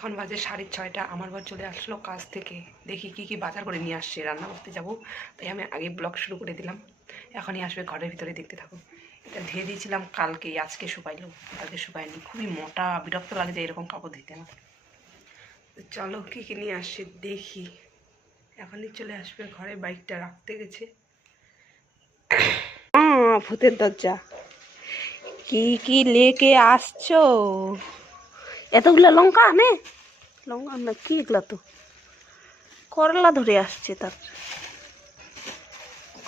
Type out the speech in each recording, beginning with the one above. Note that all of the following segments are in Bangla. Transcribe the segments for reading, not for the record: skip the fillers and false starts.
এখন বাজে 6:30। আমার বর চলে আসলো কাজ থেকে। দেখি কি কি বাজার করে নিয়ে আসছে, রান্না করতে যাব। তাই আমি আগে ব্লগ শুরু করে দিলাম। এখনই আসবে, ঘরের ভিতরে দেখতে থাকো। এটা ধুয়ে দিয়েছিলাম কালকেই, আজকে শুকাইলো, কালকে শুকায়নি। খুবই মোটা, বিরক্ত লাগে যে এরকম কাপড় ধুতে না। চলো কি কি নিয়ে আসছে দেখি। এখনই চলে আসবে ঘরে, বাইকটা রাখতে গেছে। ভূতের দরজা, কি কি লেকে আসছো? এতগুলো লঙ্কা আনে, লঙ্কা না কি এগুলা, তো করলা ধরে আসছে। তার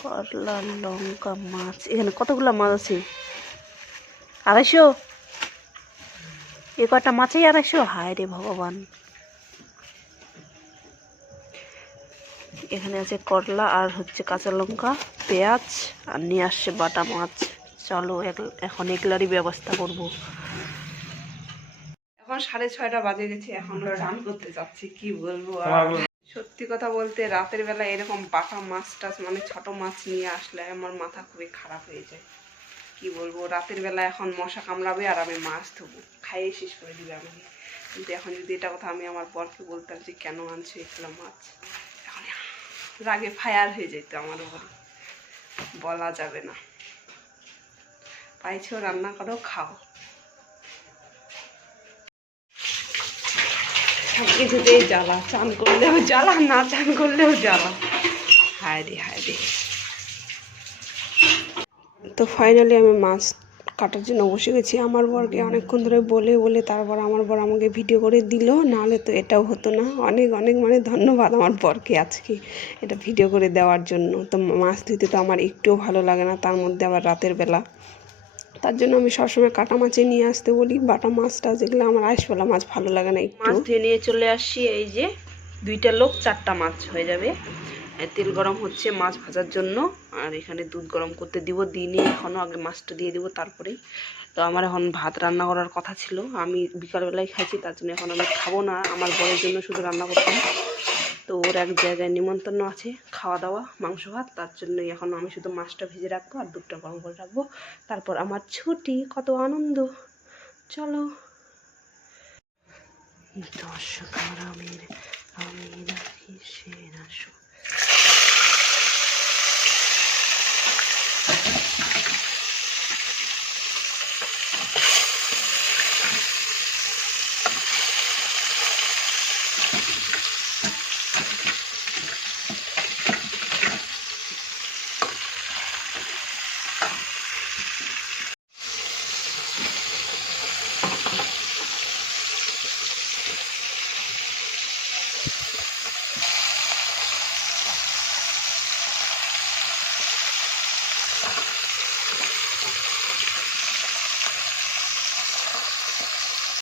করলা, লঙ্কা, মাছ। এখানে কতগুলো মাছ আছে? 250। এ কয়টা মাছেই 250? হায় রে ভগবান। এখানে আছে করলা আর হচ্ছে কাঁচা লঙ্কা, পেঁয়াজ, আর নিয়ে আসছে বাটা মাছ। চলো এখন এগুলারই ব্যবস্থা করব। এখন 6:30 বাজে গেছে, এখন রান করতে যাচ্ছি। কি বলবো আর, সত্যি কথা বলতে রাতের বেলা এরকম বাটা মাছ টাছ মানে ছোট মাছ নিয়ে আসলে আমার মাথা খুবই খারাপ হয়ে যায়। কি বলবো, রাতের বেলা এখন মশা কামড়াবে আর আমি মাছ ধোবো, খাইয়ে শেষ করে দিবে আমাকে। কিন্তু এখন যদি এটা কথা আমি আমার বরকে বলতাম যে কেন আনছো এগুলো মাছ, এখন রাগে ফায়ার হয়ে যেত আমার উপরে। বলা যাবে না। পাইছো, রান্না করো, খাও। সব কিছুতেই জ্বালা, চান করলেও জ্বালা, না চান করলেও জ্বালা। হায় রে হায় রে। তো ফাইনালি আমি মাছ কাটার জন্য বসে গেছি। আমার বরকে অনেকক্ষণ ধরে বলে বলে তারপর আমার বর আমাকে ভিডিও করে দিল, নাহলে তো এটাও হতো না। অনেক অনেক মানে ধন্যবাদ আমার বরকে আজকে এটা ভিডিও করে দেওয়ার জন্য। তো মাছ ধুতে তো আমার একটুও ভালো লাগে না, তার মধ্যে আবার রাতের বেলা। তার জন্য আমি সবসময় কাটা মাছে নিয়ে আসতে বলি। বাটা মাছটা যেগুলো আমার আইসওয়ালা মাছ ভালো লাগে না একটু। মাছ ধুয়ে নিয়ে চলে আসছি। এই যে 2টা লোক 4টা মাছ হয়ে যাবে। তেল গরম হচ্ছে মাছ ভাজার জন্য, আর এখানে দুধ গরম করতে দিব। দিনে এখনও আগে মাছটা দিয়ে দিব তারপরেই। তো আমার এখন ভাত রান্না করার কথা ছিল, আমি বিকালবেলায় খাইছি, তার জন্য এখন আমি খাবো না। আমার বরের জন্য শুধু রান্না করতাম। তো ওর এক জায়গায় নিমন্ত্রণ আছে, খাওয়া দাওয়া, মাংস ভাত। তার জন্যই এখন আমি শুধু মাছটা ভেজে রাখবো আর দুধটা গরম করে রাখবো। তারপর আমার ছুটি, কত আনন্দ। চলো। দর্শক আমের সেরা